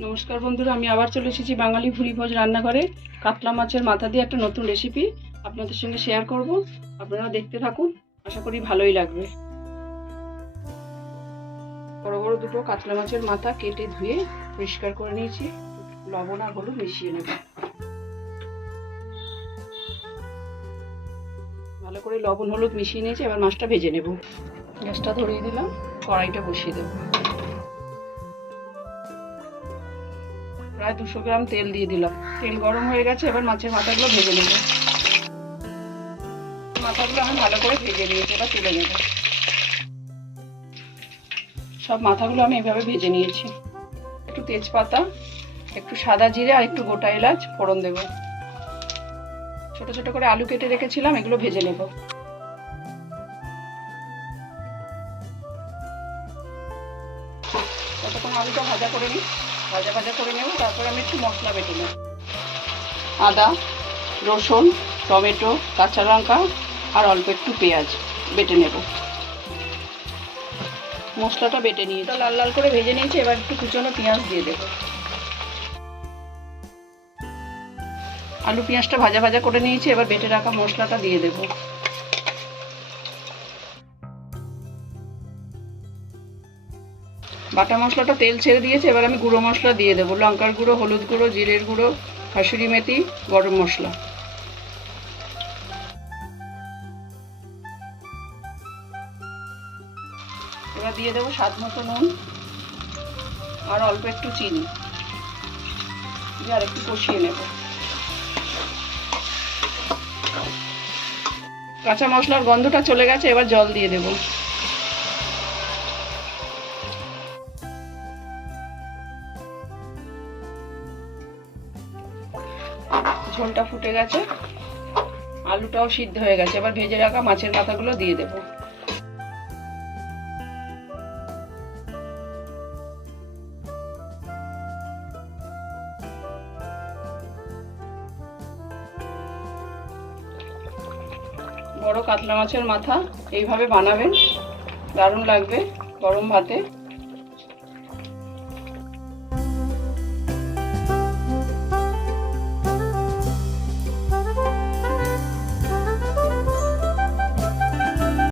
নমস্কার বন্ধুরা, আমি আবার চলে এসেছি বাঙালি ভুরিভোজ রান্নাঘরে। কাতলা মাছের মাথা দিয়ে একটা নতুন রেসিপি আপনাদের সঙ্গে শেয়ার করব। আপনারা দেখতে থাকুন, আশা করি ভালোই লাগবে। বড় বড় দুটো কাতলা মাছের মাথা কেটে ধুয়ে পরিষ্কার করে নিয়েছি। লবণ আর হলুদ মিশিয়ে নেব। ভালো করে লবণ হলুদ মিশিয়ে নিয়েছি, এবার মাছটা ভেজে নেব। গ্যাসটা ধরিয়ে দিলাম, কড়াইটা বসিয়ে দেবো। প্রায় 200 গ্রাম তেল দিয়ে দিলাম। তেল গরম হয়ে গেছে, এবার মাছের মাথাগুলো ভেজে নেব। মাথাগুলো আমি ভালো করে ভেজে নিয়েছি, এবার তুলে নেব। সব মাথাগুলো আমি এভাবে ভেজে নিয়েছি। একটু তেজপাতা, একটু সাদা জিরে আর একটু গোটা এলাচ ফোড়ন দেব। ছোট ছোট করে আলু কেটে রেখেছিলাম, এগুলো ভেজে নেব। ততক্ষণ আলুটা ভাজা করে নিই, ভাজা করে নেব। তারপরে আমি একটু মশলা বেটে নেব। আদা, রসুন, টমেটো, কাঁচা লঙ্কা আর অল্প একটু পেঁয়াজ বেটে নেব। মশলাটা বেটে নিয়ে লাল লাল করে ভেজে নিয়েছি, এবার একটু কুচনো পেঁয়াজ দিয়ে দেব। আলু পেঁয়াজটা ভাজা করে নিয়েছি, এবার বেটে রাখা মশলাটা দিয়ে দেব। বাটা মশলাটা তেল ছেড়ে দিয়েছে, এবার আমি গুঁড়ো মশলা দিয়ে দেবো। লঙ্কার গুঁড়ো, হলুদ গুঁড়ো, জিরের গুঁড়ো, কাসুরি মেথি, গরম মশলা। এবার দিয়ে দেবো স্বাদ মতো নুন আর অল্প একটু চিনি দিয়ে আর একটু কষিয়ে নেব। কাঁচা মশলার গন্ধটা চলে গেছে, এবার জল দিয়ে দেব। ঝোলটা ফুটে গেছে, আলুটাও সিদ্ধ হয়ে গেছে, এবার ভেজে রাখা মাছের মাথাগুলো দিয়ে দেব। বড় কাতলা মাছের মাথা এইভাবে বানাবেন, দারুণ লাগবে গরম ভাতে।